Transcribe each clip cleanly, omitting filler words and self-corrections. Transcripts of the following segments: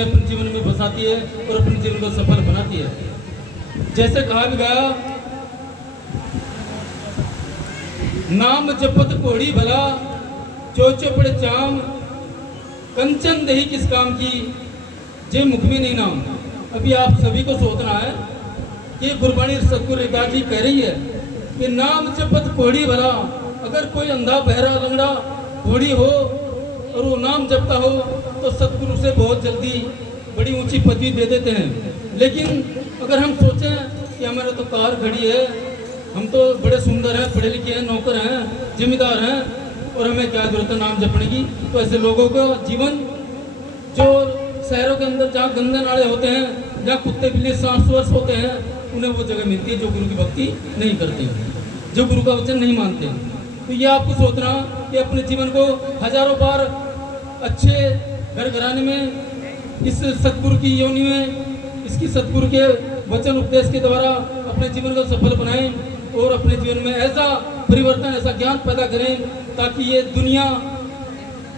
अपने जीवन में बसाती है और अपने जीवन को सफल बनाती है। जैसे कहा भी गया, नाम जपत कोड़ी भला जो चोपड़े चाम, कंचन दही किस काम की जे मुख में नहीं नाम। अभी आप सभी को सोचना है कि गुरबाणी सतगुरु रविदास जी कह रही है कि नाम जपत कोड़ी भला। अगर कोई अंधा बहरा लंगड़ा घोड़ी हो और वो नाम जपता हो तो सतगुरु से बहुत जल्दी बड़ी ऊंची पदवी दे देते हैं। लेकिन अगर हम सोचें कि हमारे तो कार खड़ी है, हम तो बड़े सुंदर हैं, पढ़े लिखे हैं, नौकर हैं, जिम्मेदार हैं, और हमें क्या जरूरत है नाम जपने की। तो ऐसे लोगों का जीवन, जो शहरों के अंदर जहाँ गंदे नाले होते हैं, जहाँ कुत्ते बिल्ली सांस होते हैं, उन्हें वो जगह मिलती है जो गुरु की भक्ति नहीं करते, जो गुरु का वचन नहीं मानते। तो ये आपको सोचना कि अपने जीवन को हजारों बार अच्छे घर घराने में, इस सतगुरु की योनि में, इसकी सतगुरु के वचन उपदेश के द्वारा अपने जीवन को सफल बनाएं और अपने जीवन में ऐसा परिवर्तन, ऐसा ज्ञान पैदा करें ताकि ये दुनिया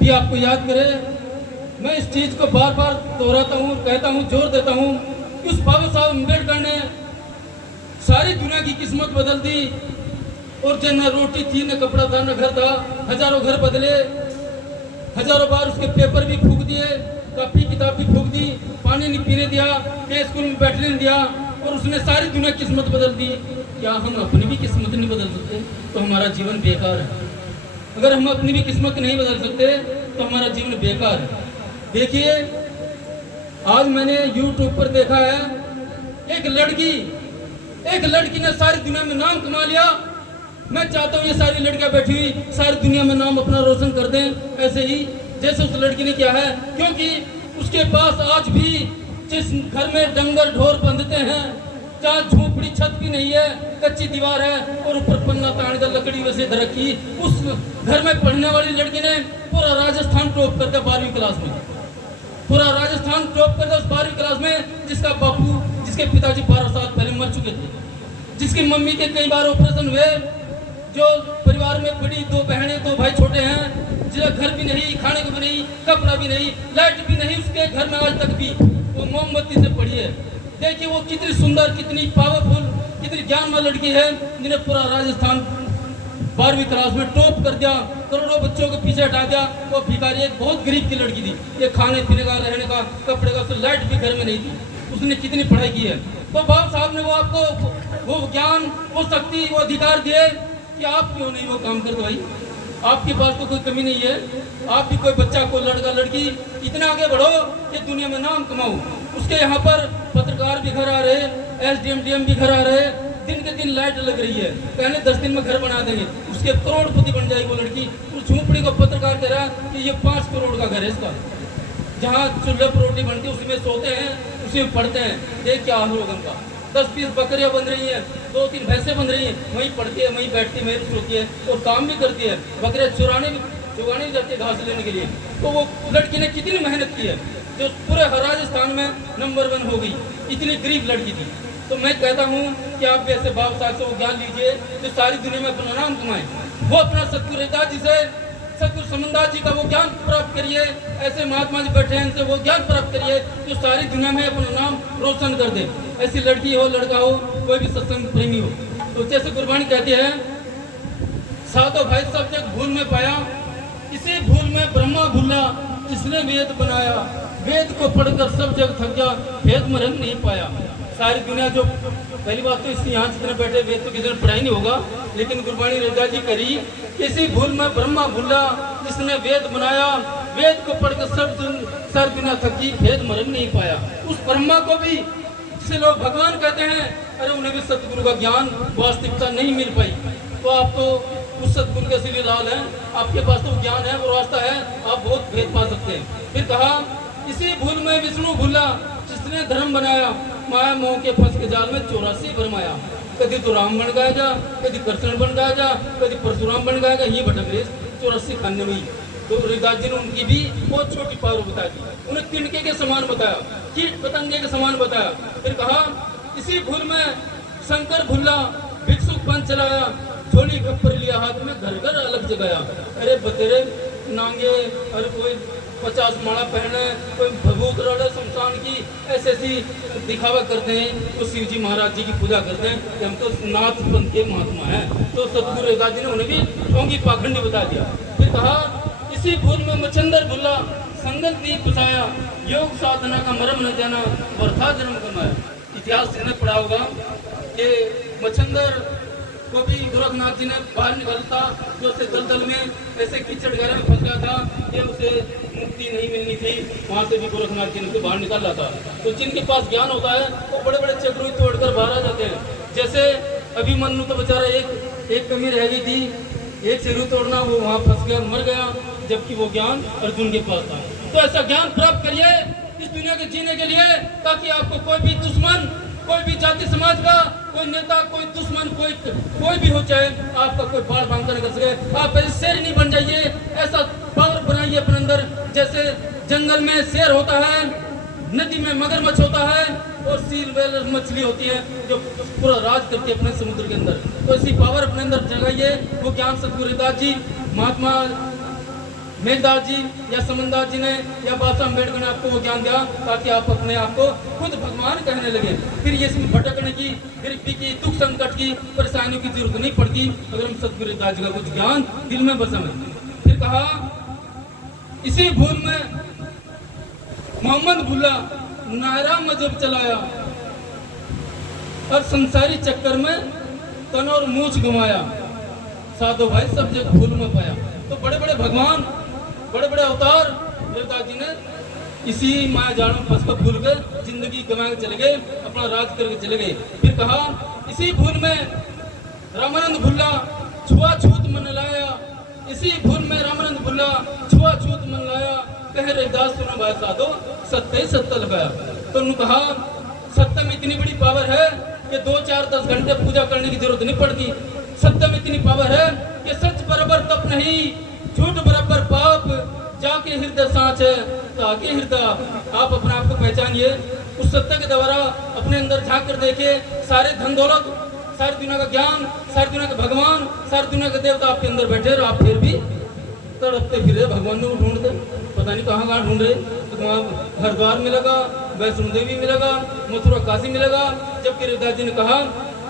भी आपको याद करे। मैं इस चीज़ को बार बार दोहराता हूँ, कहता हूँ, जोर देता हूँ कि उस बाबा साहब अम्बेडकर ने सारी दुनिया की किस्मत बदल दी, और जब न रोटी थी, न कपड़ा था, न घर था, हजारों घर बदले, हजारों बार उसके पेपर भी फूंक दिए, कॉपी किताब भी फूंक दी, पानी नहीं पीने दिया, के स्कूल में बैठने नहीं दिया, और उसने सारी दुनिया की किस्मत बदल दी। क्या हम अपनी भी किस्मत नहीं बदल सकते? तो हमारा जीवन बेकार है। अगर हम अपनी भी किस्मत नहीं बदल सकते तो हमारा जीवन बेकार है। देखिए, आज मैंने YouTube पर देखा है, एक लड़की ने सारी दुनिया में नाम कमा लिया। मैं चाहता हूँ ये सारी लड़कियां बैठी हुई सारी दुनिया में नाम अपना रोशन कर दें, ऐसे ही जैसे उस लड़की ने किया है। क्योंकि उसके पास आज भी जिस घर में डंगर ढोर बंधते हैं, जहाँ झोपड़ी छत भी नहीं है, कच्ची दीवार है और ऊपर पन्ना तान कर लकड़ी वैसे धरखी, उस घर में पढ़ने वाली लड़की ने पूरा राजस्थान टॉप कर दिया 12वीं क्लास में। पूरा राजस्थान टॉप कर दिया उस 12वीं क्लास में, जिसका बापू, जिसके पिताजी 12 साल पहले मर चुके थे, जिसकी मम्मी के कई बार ऑपरेशन हुए, जो परिवार में बड़ी 2 बहनें 2 भाई छोटे हैं, जिसका घर भी नहीं, खाने को भी नहीं, कपड़ा भी नहीं, लाइट भी नहीं, उसके घर में आज तक भी वो मोमबत्ती से पड़ी है। देखिए वो कितनी सुंदर, कितनी पावरफुल, कितनी ज्ञानवान लड़की है, जिन्हें पूरा राजस्थान 12वीं क्लास में टॉप कर दिया, करोड़ों बच्चों को पीछे हटा दिया। वो भिखारी एक बहुत गरीब की लड़की थी, ये खाने पीने का, रहने का, कपड़े का, तो लाइट भी घर में नहीं थी। उसने कितनी पढ़ाई की है। तो बाबा साहब ने वो आपको वो ज्ञान, वो शक्ति, वो अधिकार दिए कि आप क्यों नहीं वो काम करते भाई? आपके पास तो कोई कमी नहीं है, आप भी कोई बच्चा, कोई लड़का लड़की इतना आगे बढ़ो कि दुनिया में नाम कमाओ। उसके यहाँ पर पत्रकार भी घर आ रहे, SDM DM भी घर आ रहे, दिन के दिन लाइट लग रही है, पहले 10 दिन में घर बना देंगे, उसके करोड़पति बन जाएगी वो लड़की। उस झोंपड़ी को पत्रकार कह रहा है कि ये 5 करोड़ का घर है इसका, जहाँ चूल्हे पर रोटी बनती है, उसमें सोते हैं, उसी में पढ़ते हैं। देख क्या हाल होगा उनका। 10-20 बकरियां बन रही हैं, 2-3 भैंसें बन रही हैं, वहीं पढ़ती है, वहीं बैठती है, वहीं सोती है और काम भी करती है। बकरियां चुगाने भी जाती है घास लेने के लिए। तो वो लड़की ने कितनी मेहनत की है, जो पूरे राजस्थान में नंबर 1 हो गई। इतनी गरीब लड़की थी। तो मैं कहता हूँ कि आप भी ऐसे बाबा साहब से वो ज्ञान लीजिए जो सारी दुनिया में अपना नाम कमाए। वो अपना सतगुरु रविदास जी से, सतगुरु समनदास जी का वो ज्ञान प्राप्त करिए। ऐसे महात्मा जी बैठे हैं, इनसे वो ज्ञान प्राप्त करिए जो सारी दुनिया में अपना नाम रोशन कर दे। ऐसी लड़की हो, लड़का हो, कोई भी सत्संग प्रेमी हो। तो जैसे गुरबाणी कहती है, सातों भाई सब जग भूल में पाया, इसी भूल में ब्रह्मा भूला, जिसने वेद बनाया, वेद को पढ़कर सब जग थक गया, भेद में रंग नहीं पाया। सारी दुनिया जो, पहली बात तो इससे यहाँ जितने बैठे वेद तो किसी ने पढ़ाई नहीं होगा, लेकिन गुरबाणी रविदास जी करी, इसी भूल में ब्रह्मा भूला, जिसने वेद बनाया, वेद को पढ़कर सारी दुनिया थकी, भेद में रंग नहीं पाया। उस ब्रह्मा को भी जिसे लोग भगवान कहते हैं, अरे उन्हें भी सतगुरु का ज्ञान, वास्तविकता नहीं मिल पाई। तो आप तो उस सतगुरु के सिले लाल हैं, आपके पास तो ज्ञान है, वो रास्ता है, आप बहुत भेद पा सकते हैं। फिर कहा, इसी भूल में विष्णु भूला, जिसने धर्म बनाया, माया मोह के फंस के जाल में 84 भरमाया। कभी तो राम बन गाएगा, कभी कृष्ण बन गाएगा, कभी परशुराम बन गाएगा, ये भटक रहे 84 खाने में। तो रविदास जी ने उनकी भी बहुत छोटी पावर बता दी, उन्हें तिनके के समान बताया, कीट पतंगे के समान बताया। फिर कहा, इसी भूल में शंकर भुल्ला, भिक्षुक बन चलाया, झोली खप्पर लिया हाथ में, घर घर अलग जगाया। अरे बतेरे नांगे, अरे कोई 50 माला पहने, कोई भभूत रड़े, भगवान की ऐसी ऐसी दिखावा करते हैं, तो शिव जी महाराज जी की पूजा करते हैं कि हम तो नाथ पंथ के महात्मा हैं। तो सतगुरु रविदास जी ने उन्हें भी ढोंगी पाखंडी बता दिया। फिर कहा इसी भूल में मच्छंदर भुला, संगत दीप बुझाया, योग साधना का मरम न जाना, वर्था जन्म कमाया। इतिहास जिसने पढ़ा होगा कि मच्छंदर को भी गोरखनाथ जी ने बाहर निकालता, जो उसे दलदल में ऐसे कीचड़ गहरे में फंस गया था कि उसे मुक्ति नहीं मिलनी थी, वहाँ से भी गोरखनाथ जी ने उसे बाहर निकाला था। तो जिनके पास ज्ञान होता है वो बड़े बड़े चक्रों तोड़कर बाहर आ जाते हैं। जैसे अभिमन्यु तो बेचारा एक कमी रह गई थी, एक सिरू तोड़ना, वो वहाँ फंस गया, मर गया, जबकि वो ज्ञान अर्जुन के पास था। तो ऐसा ज्ञान प्राप्त करिए इस दुनिया के जीने के लिए, ताकि आपको कोई भी दुश्मन, कोई भी जाति समाज का कोई नेता, कोई दुश्मन, कोई भी हो, चाहे आपका कोई बाढ़ बांधकर नहीं कर सके। आप ऐसे शेर नहीं बन जाइए, ऐसा पावर बनाइए अपने अंदर। जैसे जंगल में शेर होता है, नदी में मगरमच्छ होता है और सील वेल मछली होती है जो पूरा राज करती है अपने समुद्र के अंदर। तो ऐसी पावर अपने अंदर जगाइए। वो ज्ञान सतगुरु रविदास जी, महात्मा मेघदास जी या समनदास जी ने या बाबा साहब अम्बेडकर ने आपको वो ज्ञान दिया, ताकि आप अपने आप को खुद भगवान कहने लगे। फिर ये इसमें भटकने की, गरीबी की, दुख संकट की, परेशानियों की जरूरत नहीं पड़ती अगर हम सतगुरु रविदास जी का कुछ ज्ञान दिल में बसा में। फिर कहा इसी भूल में मोहम्मद भुल्ला नायरा मजहब चलाया और संसारी चक्कर में तन और मूछ घुमाया, साधो भाई सब जग भूल में पाया। तो बड़े बड़े भगवान, बड़े बड़े अवतार रविदास जी ने इसी माया जाल में फंस कर भूल कर जिंदगी गंवा के चले गए, अपना राज करके चले गए। फिर कहा इसी भूल में रामानंद भुल्ला छुआछूत मन लाया, इसी भूल में रामानंद भुल्ला छुआछूत मन लाया, कहे रविदास सुनो भाई साधो सत्य सत्य लगाया। तो उन्होंने कहा सत्य में इतनी बड़ी पावर है कि 2 4 10 घंटे पूजा करने की जरूरत नहीं पड़ती। सत्य में इतनी पावर है कि सच बराबर तप नहीं, झूठ बराबर पाप, जाके हृदय सांच है ताकि हृदय। आप अपने आप को पहचानिए, उस सत्य के द्वारा अपने अंदर झांक कर देखिए। सारे धन दौलत, सारी दुनिया का ज्ञान, सारी दुनिया के भगवान, सारी दुनिया के देवता आपके अंदर बैठे और आप फिर भी तड़पते फिर भगवान को ढूंढते, पता नहीं कहाँ कहाँ ढूंढ रहे। तो वहाँ हरिद्वार मिलेगा, वैष्णो देवी मिलेगा, मथुरा काशी मिलेगा। जबकि रविदास जी ने कहा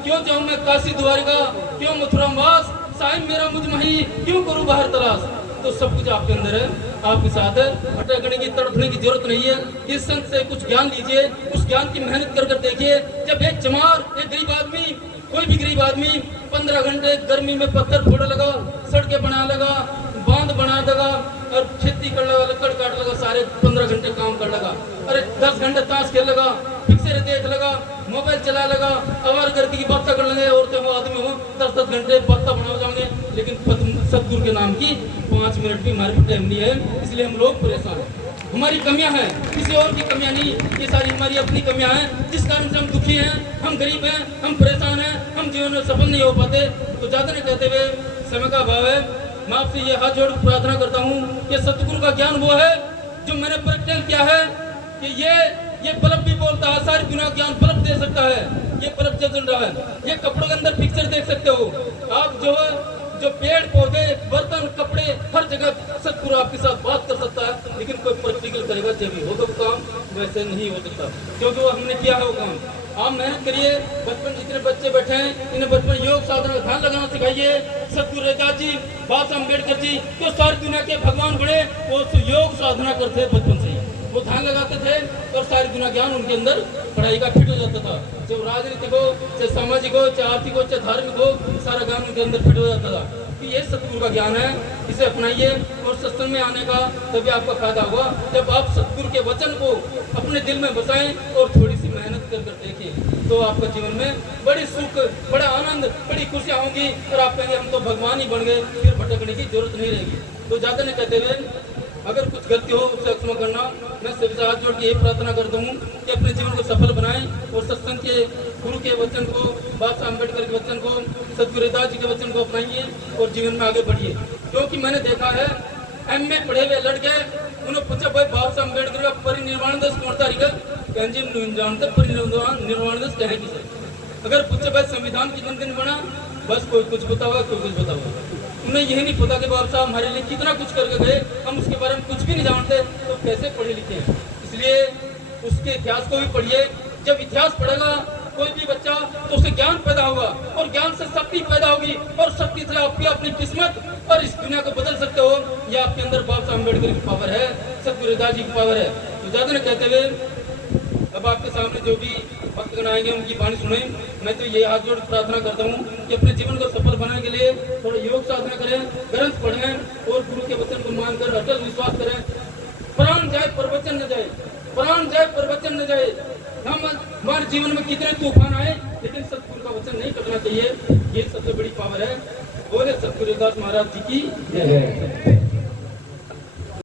क्यों जाऊं मैं काशी द्वारिका, क्यों मथुरा वास, साईं मेरा मुझ मही, क्यों करूं बाहर तलाश। तो सब कुछ आपके अंदर है, आपके साथ है। भटकने की, तड़पने की जरूरत नहीं है। इस संत से कुछ ज्ञान लीजिए, उस ज्ञान की मेहनत कर कर देखिए। जब एक चमार, एक गरीब आदमी, कोई भी गरीब आदमी 15 घंटे गर्मी में पत्थर फोड़ लगा, सड़कें बना लगा, बांध बना लगा और खेती कर लगा, लकड़ काट लगा, सारे 15 घंटे काम कर लगा। अरे 10 घंटे ताश खेल लगा, पिक्चर देख लगा, मोबाइल चला लगा, अवर करके की बातें कर लेंगे, औरतें हो, आदमी हो, 10-10 घंटे बातें बना जाएंगे। लेकिन सतगुरु के नाम की 5 मिनट भी हमारे टाइम नहीं है, इसलिए हम लोग परेशान हैं। हमारी कमियां हैं, किसी और की कमियां नहीं, ये सारी हमारी अपनी कमियां हैं, जिस कारण से हम दुखी हैं, हम गरीब हैं, हम परेशान हैं, हम जीवन में सफल नहीं हो पाते। तो ज़्यादा नहीं कहते हुए, समय का अभाव है, मैं आपसे ये हाथ जोड़ प्रार्थना करता हूँ कि सतगुरु का ज्ञान वो है जो मैंने परिचय किया है कि ये बल्ब भी बोलता है, सारी दुनिया ज्ञान बल्ब दे सकता है। ये बल्ब जल रहा है, ये कपड़ों के अंदर पिक्चर देख सकते हो आप, जो पेड़ पौधे, बर्तन, कपड़े, हर जगह सतगुरु आपके साथ बात कर सकता है। लेकिन कोई प्रैक्टिकल करेगा जब भी हो तो काम, वैसे नहीं हो सकता क्योंकि वो हमने किया है वो काम। आप मेहनत करिए, बचपन जितने बच्चे बैठे हैं इन्हें बचपन योग साधना का ध्यान लगाना सिखाइए। सतगुरु रविदास जी, बाबा साहब अम्बेडकर जी, जो सारी दुनिया के भगवान बड़े, वो योग साधना करते हैं बचपन से ही, वो ध्यान लगाते थे और सारी दुनिया ज्ञान उनके अंदर पढ़ाई का फिट हो जाता था। चाहे राजनीतिक हो, चाहे सामाजिक हो, चाहे आर्थिक हो, चाहे धार्मिक हो, सारा ज्ञान उनके अंदर फिट हो जाता था। कि ये सतगुरु का ज्ञान है, इसे अपनाइए और सत्संग में आने का तभी आपका फायदा होगा जब आप सतगुरु के वचन को अपने दिल में बसाएं और थोड़ी सी मेहनत कर कर देखें, तो आपका जीवन में बड़ी सुख, बड़ा आनंद, बड़ी खुशियाँ होंगी और आप कहेंगे हम तो भगवान ही बन गए, फिर भटकने की जरूरत नहीं रहेगी। तो ज़्यादा नहीं कहते हुए, अगर कुछ गलती हो उससे क्षमा करना। मैं सभी से हाथ जोड़ के यही प्रार्थना करता हूँ कि अपने जीवन को सफल बनाएं और सत्संग के गुरु के वचन को, बाबा साहब अम्बेडकर के वचन को, सतगुरु रविदास जी के वचन को अपनाइए और जीवन में आगे बढ़िए। क्योंकि मैंने देखा है MA पढ़े हुए लड़के, उन्हें पूछा भाई बाबा साहब अम्बेडकर का परिनिर्वाण दिवस कौन तारीख है, कहें जी नहीं जानते परिनिर्वाण दिवस क्या है किसे। अगर पूछे भाई संविधान कितने दिन बना, बस कोई कुछ बता हुआ, कोई कुछ बता हुआ। उन्हें यही नहीं पता कि बाबा साहब हमारे लिए कितना कुछ करके गए, हम उसके बारे में कुछ भी नहीं जानते, तो कैसे पढ़े लिखे हैं। इसलिए उसके इतिहास को भी पढ़िए। जब इतिहास पढ़ेगा कोई भी बच्चा तो उसे ज्ञान पैदा होगा और ज्ञान से शक्ति पैदा होगी और शक्ति से आप भी अपनी किस्मत और इस दुनिया को बदल सकते हो। यह आपके अंदर बाबा साहब अम्बेडकर की पावर है, सतगुरु रविदास जी की पावर है। तो ज्यादा न कहते हुए अब आपके सामने जो भी भक्तगण आएंगे उनकी वाणी सुने। मैं तो ये हाथ जोड़ प्रार्थना करता हूँ कि अपने जीवन को सफल बनाने के लिए थोड़ा योग साधना करें, ग्रंथ पढ़ें और गुरु के वचन को मानकर अटल विश्वास करें। प्राण जाए पर वचन न जाए, प्राण जाए पर वचन न जाए। हम हमारे जीवन में कितने तूफान आए लेकिन सतगुरु का वचन नहीं कटना चाहिए। ये सबसे बड़ी पावर है। बोले सतगुरु रविदास महाराज जी की जय है।